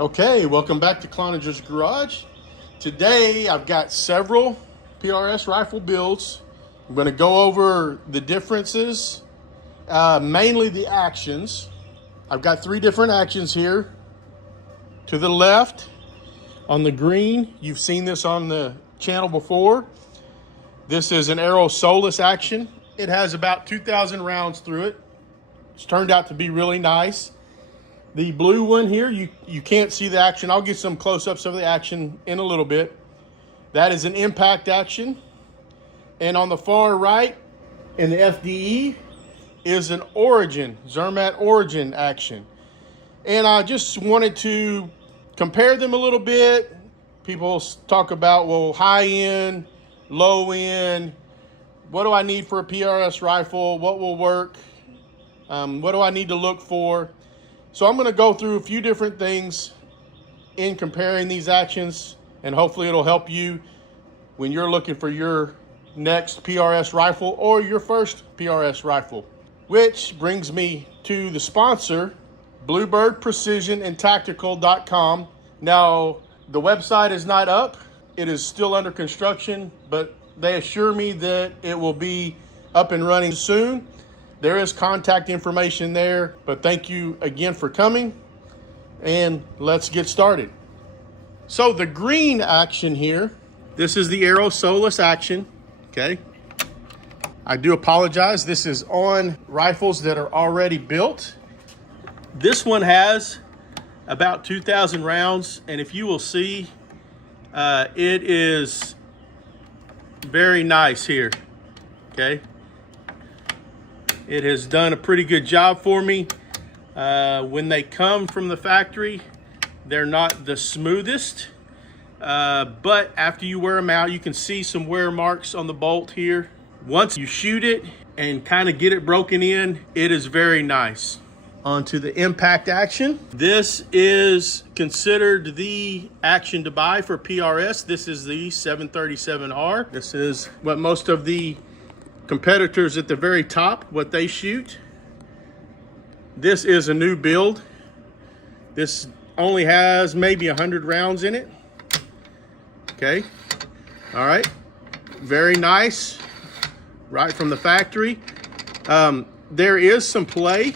Okay, welcome back to Cloninger's Garage. Today I've got several PRS rifle builds. I'm going to go over the differences, mainly the actions. I've got three different actions here. To the left, on the green, you've seen this on the channel before. This is an Aero Solus action. It has about 2,000 rounds through it. It's turned out to be really nice. The blue one here, you can't see the action. I'll get some close-ups of the action in a little bit. That is an impact action. And on the far right, in the FDE, is an Origin, Zermatt Origin action. And I just wanted to compare them a little bit. People talk about, well, high end, low end. What do I need for a PRS rifle? What will work? What do I need to look for? So I'm going to go through a few different things in comparing these actions, and hopefully it'll help you when you're looking for your next PRS rifle or your first PRS rifle. Which brings me to the sponsor, BluebirdPrecisionandTactical.com. Now, the website is not up. It is still under construction, but they assure me that it will be up and running soon. There is contact information there, but thank you again for coming, and let's get started. So the green action here, this is the Aero Solus action, okay? I do apologize, this is on rifles that are already built. This one has about 2,000 rounds, and if you will see, it is very nice here, okay? It has done a pretty good job for me. When they come from the factory, they're not the smoothest, but after you wear them out, you can see some wear marks on the bolt here. Once you shoot it and kind of get it broken in, it is very nice. Onto the impact action. This is considered the action to buy for PRS. This is the 737R. This is what most of the competitors at the very top, what they shoot. This is a new build. This only has maybe 100 rounds in it. Okay, all right, very nice, right from the factory. There is some play,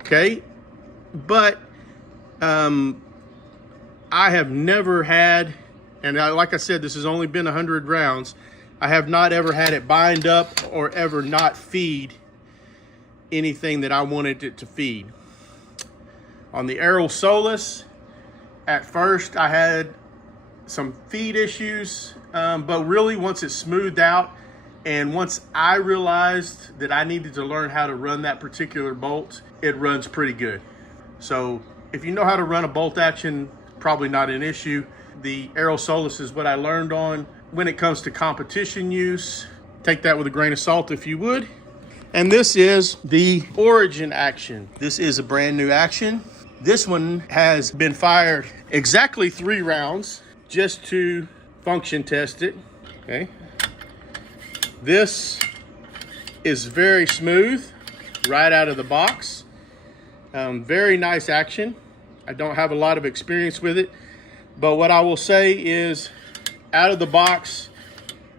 okay, but I have never had, and like I said, this has only been 100 rounds. I have not ever had it bind up or ever not feed anything that I wanted it to feed. On the Aero Solus, at first I had some feed issues, but really once it smoothed out and once I realized that I needed to learn how to run that particular bolt, it runs pretty good. So if you know how to run a bolt action, probably not an issue. The Aero Solus is what I learned on. When it comes to competition use, take that with a grain of salt if you would. And this is the Origin action. This is a brand new action. This one has been fired exactly 3 rounds just to function test it, okay? This is very smooth right out of the box. Very nice action. I don't have a lot of experience with it, but what I will say is, out of the box,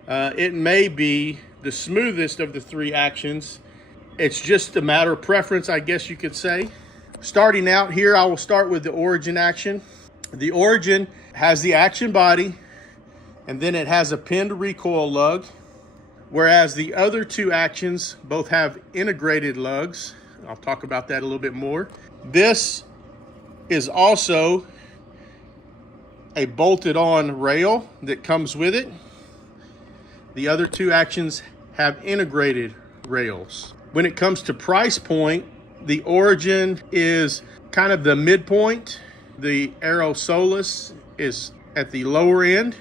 it may be the smoothest of the 3 actions. It's just a matter of preference, I guess you could say. Starting out here, I will start with the Origin action. The Origin has the action body, and then it has a pinned recoil lug, whereas the other 2 actions both have integrated lugs. I'll talk about that a little bit more. This is also a bolted on rail that comes with it. The other 2 actions have integrated rails. When it comes to price point, the Origin is kind of the midpoint. The Aero Solus is at the lower end,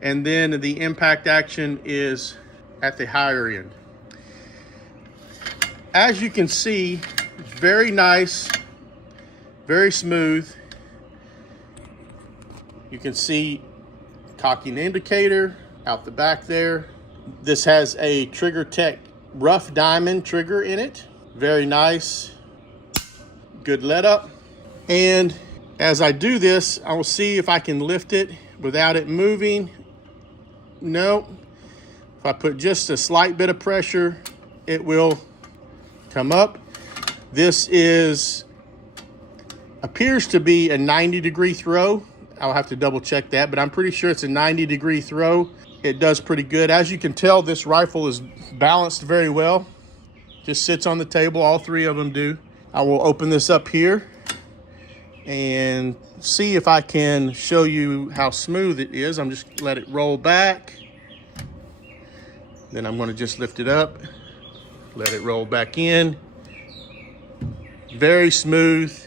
and then the impact action is at the higher end. As you can see, it's very nice, very smooth. You can see cocking indicator out the back there. This has a Trigger Tech rough diamond trigger in it. Very nice, good let up. And As I do this, I will see if I can lift it without it moving. No. If I put just a slight bit of pressure, it will come up. This appears to be a 90-degree throw. I'll have to double check that, but I'm pretty sure it's a 90-degree throw. It does pretty good. As you can tell, this rifle is balanced very well. Just sits on the table, all three of them do. I will open this up here and see if I can show you how smooth it is. I'm just let it roll back. Then I'm gonna just lift it up, let it roll back in. Very smooth,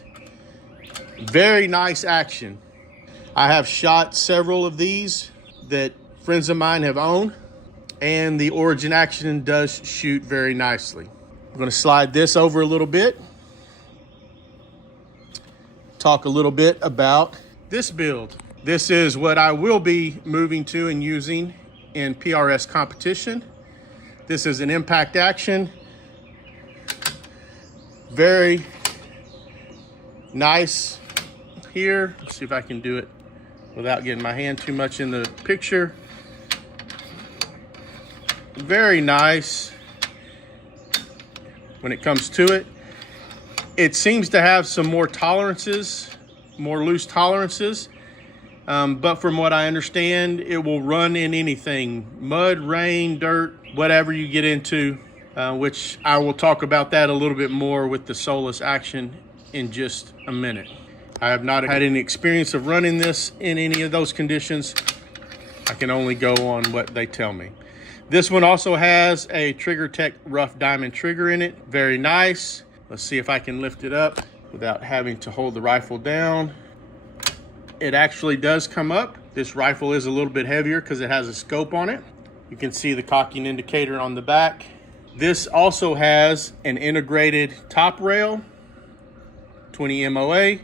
very nice action. I have shot several of these that friends of mine have owned, and the Origin action does shoot very nicely. I'm gonna slide this over a little bit, talk a little bit about this build. This is what I will be moving to and using in PRS competition. This is an impact action. Very nice here. Let's see if I can do it without getting my hand too much in the picture. Very nice when it comes to it. It seems to have some more tolerances, more loose tolerances. But from what I understand, it will run in anything, mud, rain, dirt, whatever you get into, which I will talk about that a little bit more with the Solus action in just a minute. I have not had any experience of running this in any of those conditions. I can only go on what they tell me. This one also has a Trigger Tech rough diamond trigger in it. Very nice. Let's see if I can lift it up without having to hold the rifle down. It actually does come up. This rifle is a little bit heavier because it has a scope on it. You can see the cocking indicator on the back. This also has an integrated top rail, 20 MOA,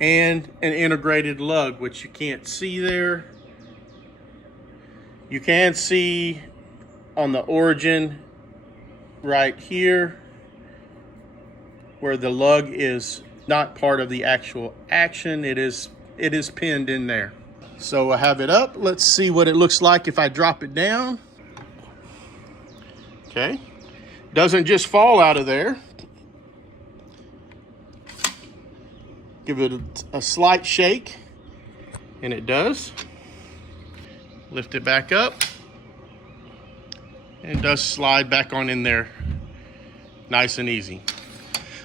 and an integrated lug, which you can't see there. You can see on the Origin right here where the lug is not part of the actual action. It is pinned in there. So I have it up. Let's see what it looks like if I drop it down. Okay. Doesn't just fall out of there. Give it a slight shake, and it does. Lift it back up, and it does slide back on in there nice and easy.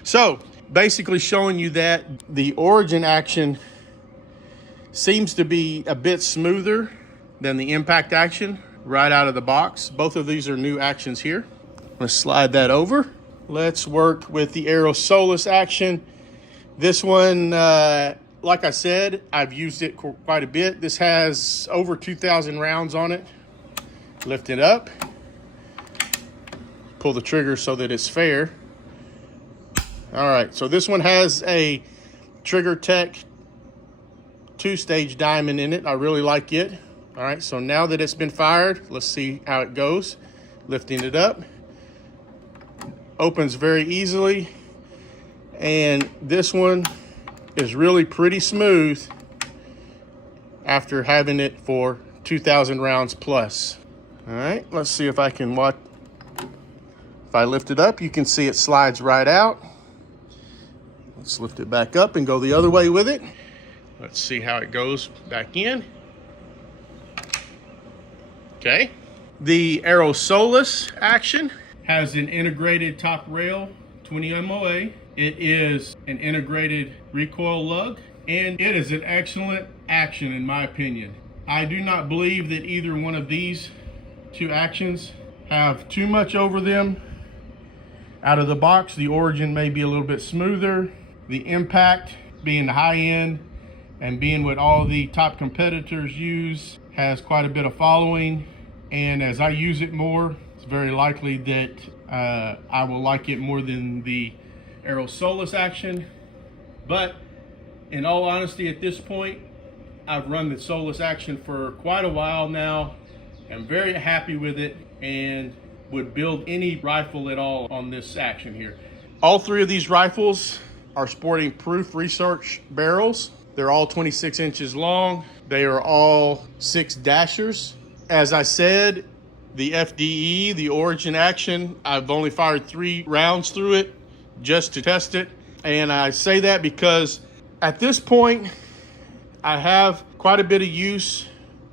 So basically showing you that the Origin action seems to be a bit smoother than the impact action right out of the box. Both of these are new actions here. I'm gonna slide that over. Let's work with the Aero Solus action. This one, like I said, I've used it quite a bit. This has over 2,000 rounds on it. Lift it up. Pull the trigger so that it's fair. All right, so this one has a Trigger Tech 2-stage diamond in it. I really like it. All right, so now that it's been fired, let's see how it goes. Lifting it up. Opens very easily. And this one is really pretty smooth after having it for 2,000 rounds plus. All right, let's see if I can watch. If I lift it up, you can see it slides right out. Let's lift it back up and go the other way with it. Let's see how it goes back in. Okay. The Aero Solus action has an integrated top rail, 20 MOA. It is an integrated recoil lug, and it is an excellent action in my opinion. I do not believe that either one of these two actions have too much over them. Out of the box, the Origin may be a little bit smoother. The impact, being the high end and being what all the top competitors use, has quite a bit of following. And as I use it more, it's very likely that I will like it more than the Aero Solus action. But in all honesty, at this point, I've run the Solus action for quite a while now. I'm very happy with it and would build any rifle at all on this action here. All three of these rifles are sporting proof research barrels. They're all 26 inches long. They are all 6 dashers. As I said, the FDE, the Origin action, I've only fired 3 rounds through it just to test it. And I say that because at this point, I have quite a bit of use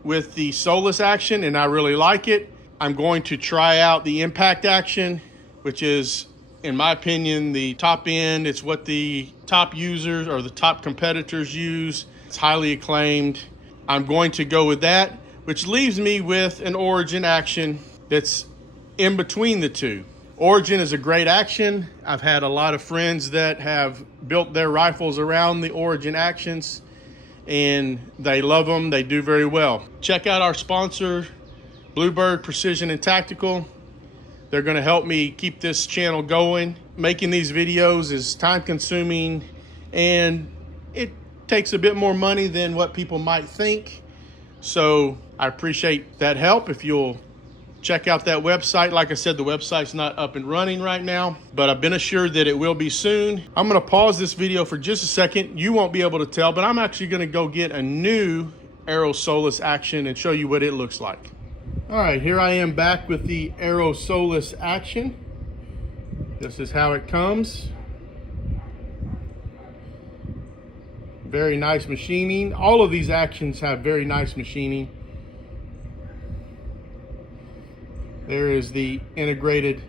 with the Solus action and I really like it. I'm going to try out the impact action, which is, in my opinion, the top end. It's what the top users or the top competitors use. It's highly acclaimed. I'm going to go with that, which leaves me with an Origin action that's in between the two. Origin is a great action. I've had a lot of friends that have built their rifles around the Origin actions and they love them. They do very well. Check out our sponsor, Bluebird Precision and Tactical. They're going to help me keep this channel going. Making these videos is time consuming and it takes a bit more money than what people might think. So I appreciate that help. If you'll check out that website. Like I said, the website's not up and running right now, but I've been assured that it will be soon. I'm going to pause this video for just a second. You won't be able to tell, but I'm actually going to go get a new Aero Solus action and show you what it looks like. All right, here I am back with the Aero Solus action. This is how it comes. Very nice machining. All of these actions have very nice machining. There is the integrated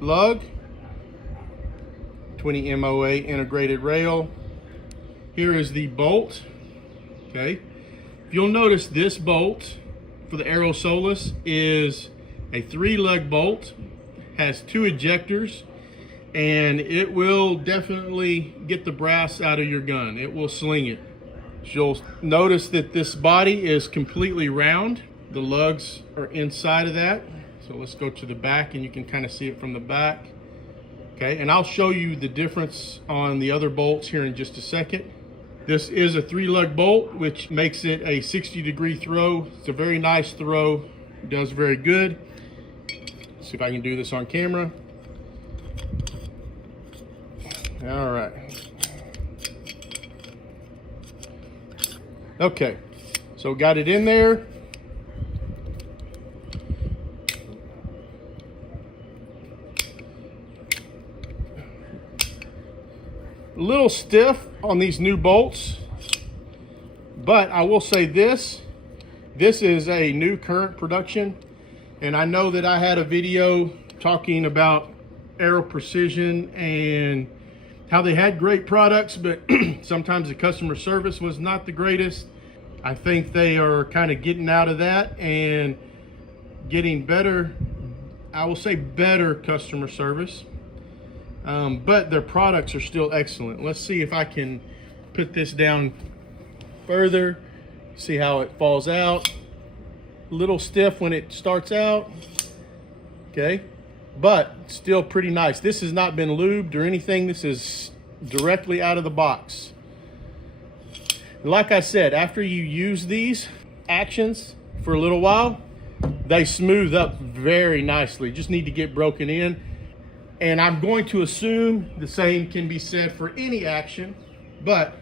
lug, 20 MOA integrated rail. Here is the bolt, okay? You'll notice this bolt for the Aero Solus is a 3-lug bolt, has 2 ejectors, and it will definitely get the brass out of your gun. It will sling it. You'll notice that this body is completely round. The lugs are inside of that. So let's go to the back and you can kind of see it from the back. Okay, and I'll show you the difference on the other bolts here in just a second. This is a 3-lug bolt, which makes it a 60-degree throw. It's a very nice throw. It does very good. Let's see if I can do this on camera. All right. Okay, so got it in there. A little stiff on these new bolts, but I will say this is a new current production, and I know that I had a video talking about Aero Precision and how they had great products, but sometimes the customer service was not the greatest. I think they are kind of getting out of that and getting better, I will say better customer service. But their products are still excellent. Let's see if I can put this down further, see how it falls out. A little stiff when it starts out, okay, but still pretty nice. This has not been lubed or anything. This is directly out of the box. Like I said, after you use these actions for a little while, they smooth up very nicely. Just need to get broken in. And I'm going to assume the same can be said for any action, but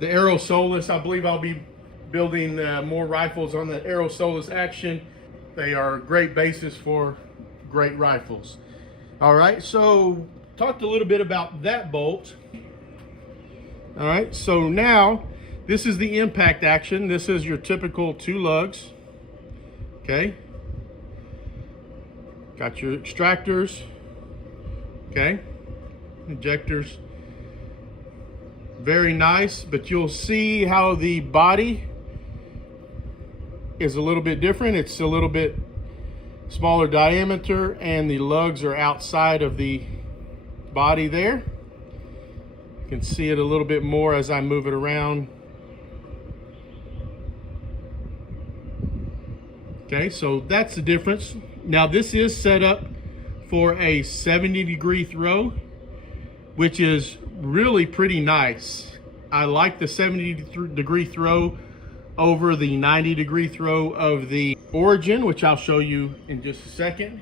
the Aero Solus, I believe I'll be building more rifles on the Aero Solus action. They are a great basis for great rifles. All right, so talked a little bit about that bolt. All right, so now this is the impact action. This is your typical 2 lugs, okay? Got your extractors. Okay, injectors, very nice, but you'll see how the body is a little bit different. It's a little bit smaller diameter and the lugs are outside of the body there. You can see it a little bit more as I move it around. Okay, so that's the difference. Now this is set up for a 70-degree throw, which is really pretty nice. I like the 70-degree throw over the 90-degree throw of the Origin, which I'll show you in just a second.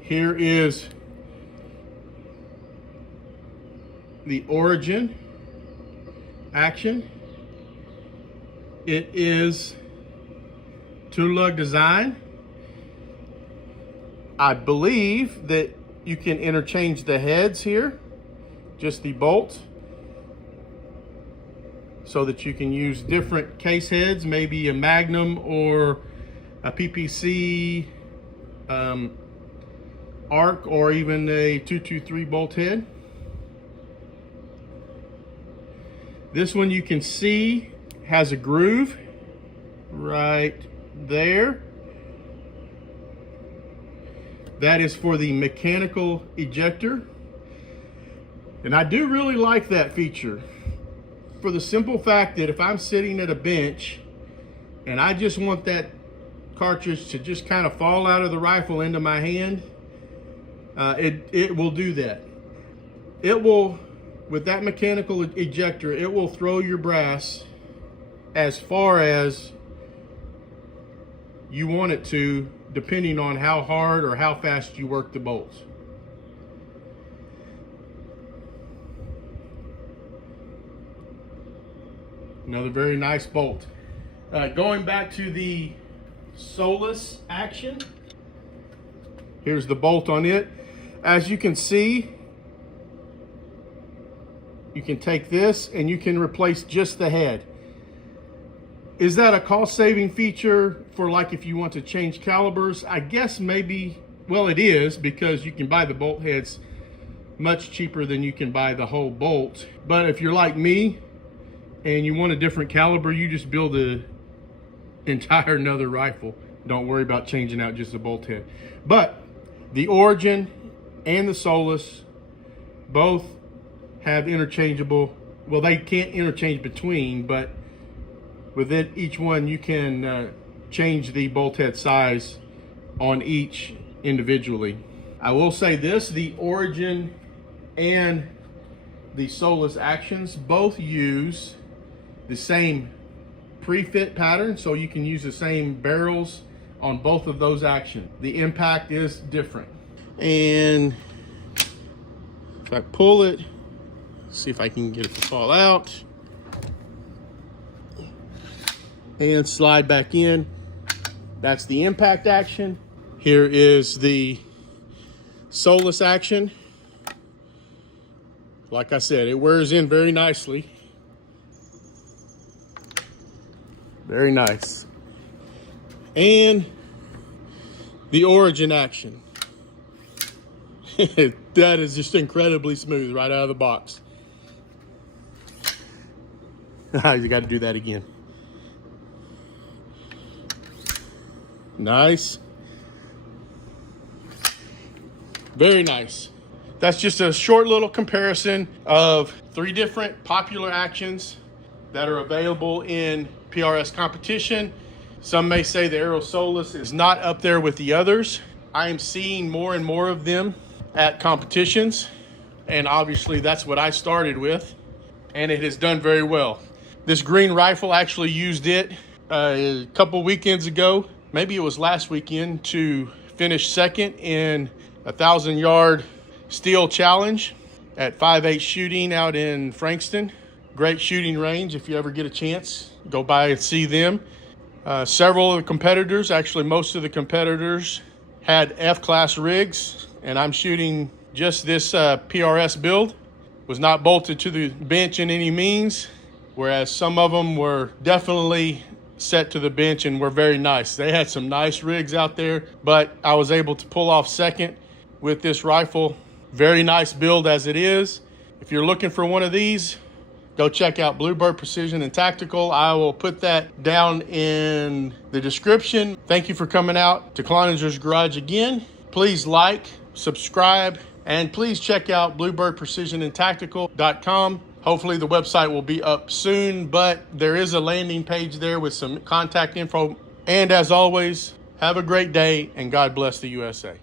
Here is the Origin action. It is two lug design. I believe that you can interchange the heads here, just the bolts, so that you can use different case heads, maybe a Magnum or a PPC arc, or even a 223 bolt head. This one you can see has a groove right there. That is for the mechanical ejector. And I do really like that feature, for the simple fact that if I'm sitting at a bench and I just want that cartridge to just kind of fall out of the rifle into my hand, it will do that. It will, with that mechanical ejector, it will throw your brass as far as you want it to, depending on how hard or how fast you work the bolts. Another very nice bolt. Going back to the Solus action, here's the bolt on it. As you can see, you can take this and you can replace just the head. Is that a cost-saving feature for, like, if you want to change calibers? I guess maybe, well, it is, because you can buy the bolt heads much cheaper than you can buy the whole bolt. But if you're like me and you want a different caliber, you just build a entire another rifle. Don't worry about changing out just the bolt head. But the Origin and the Solus both have interchangeable, well, they can't interchange between, but within each one you can change the bolt head size on each individually. I will say this, the Origin and the Solus actions both use the same pre-fit pattern, so you can use the same barrels on both of those actions. The impact is different. And if I pull it, see if I can get it to fall out, and slide back in, that's the impact action. Here is the Solus action. Like I said, it wears in very nicely. Very nice. And the Origin action. That is just incredibly smooth right out of the box. You got to do that again. Nice. Very nice. That's just a short little comparison of 3 different popular actions that are available in PRS competition. Some may say the Aero Solus is not up there with the others. I am seeing more and more of them at competitions, and obviously that's what I started with, and it has done very well. This green rifle actually used it a couple weekends ago, maybe it was last weekend, to finish second in a 1,000-yard steel challenge at 5.8 shooting out in Frankston. Great shooting range. If you ever get a chance, go by and see them. Several of the competitors, actually most of the competitors, had F-class rigs, and I'm shooting just this PRS build. Was not bolted to the bench in any means, whereas some of them were definitely set to the bench and were very nice. They had some nice rigs out there, but I was able to pull off second with this rifle. Very nice build as it is. If you're looking for one of these, go check out Bluebird Precision and Tactical. I will put that down in the description. Thank you for coming out to Cloninger's Garage again. Please like, subscribe, and please check out bluebirdprecisionandtactical.com. Hopefully the website will be up soon, but there is a landing page there with some contact info. And as always, have a great day, and God bless the USA.